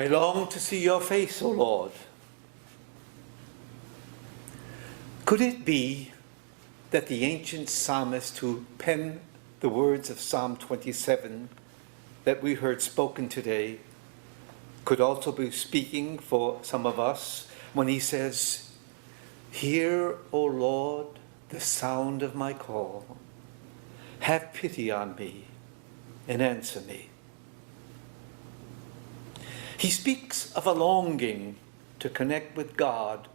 I long to see your face, O Lord. Could it be that the ancient psalmist who penned the words of Psalm 27 that we heard spoken today could also be speaking for some of us when he says, "Hear, O Lord, the sound of my call. Have pity on me and answer me." He speaks of a longing to connect with God,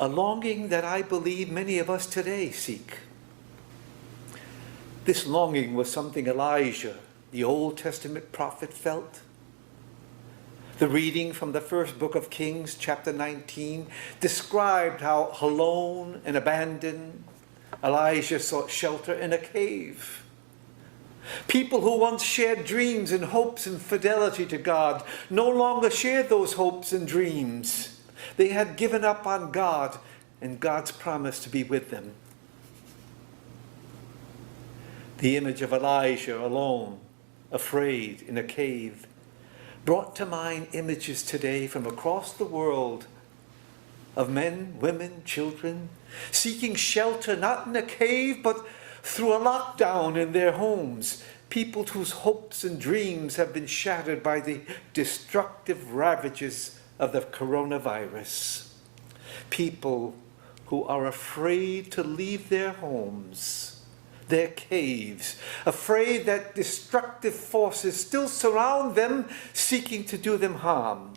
a longing that I believe many of us today seek. This longing was something Elijah, the Old Testament prophet, felt. The reading from the first book of Kings, chapter 19, described how alone and abandoned Elijah sought shelter in a cave. People who once shared dreams and hopes and fidelity to God no longer shared those hopes and dreams. They had given up on God and God's promise to be with them. The image of Elijah alone, afraid in a cave, brought to mind images today from across the world of men, women, children, seeking shelter not in a cave but through a lockdown in their homes. People whose hopes and dreams have been shattered by the destructive ravages of the coronavirus. People who are afraid to leave their homes, their caves, afraid that destructive forces still surround them, seeking to do them harm.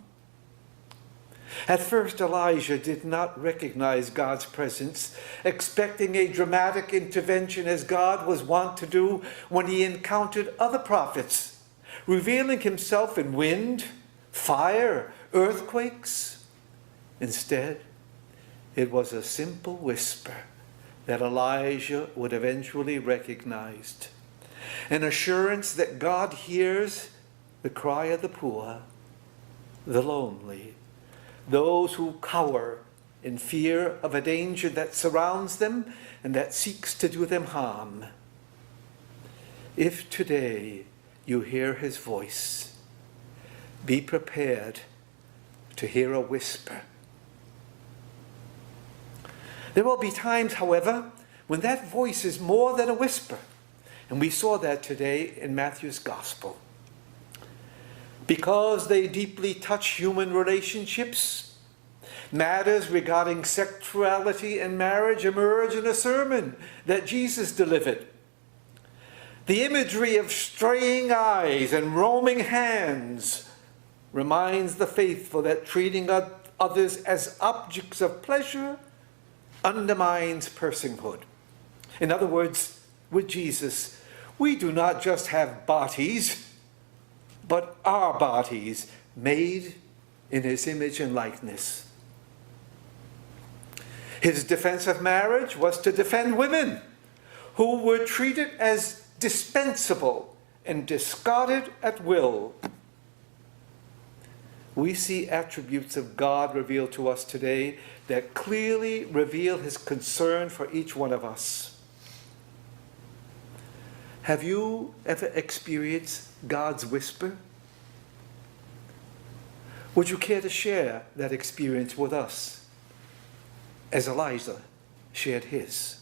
At first, Elijah did not recognize God's presence, expecting a dramatic intervention as God was wont to do when he encountered other prophets, revealing himself in wind, fire, earthquakes. Instead, it was a simple whisper that Elijah would eventually recognize, an assurance that God hears the cry of the poor, the lonely, those who cower in fear of a danger that surrounds them and that seeks to do them harm. If today you hear his voice, be prepared to hear a whisper. There will be times, however, when that voice is more than a whisper, and we saw that today in Matthew's Gospel. Because they deeply touch human relationships, matters regarding sexuality and marriage emerge in a sermon that Jesus delivered. The imagery of straying eyes and roaming hands reminds the faithful that treating others as objects of pleasure undermines personhood. In other words, with Jesus, we do not just have bodies, but our bodies made in his image and likeness. His defense of marriage was to defend women who were treated as dispensable and discarded at will. We see attributes of God revealed to us today that clearly reveal his concern for each one of us. Have you ever experienced God's whisper? Would you care to share that experience with us, as Elijah shared his?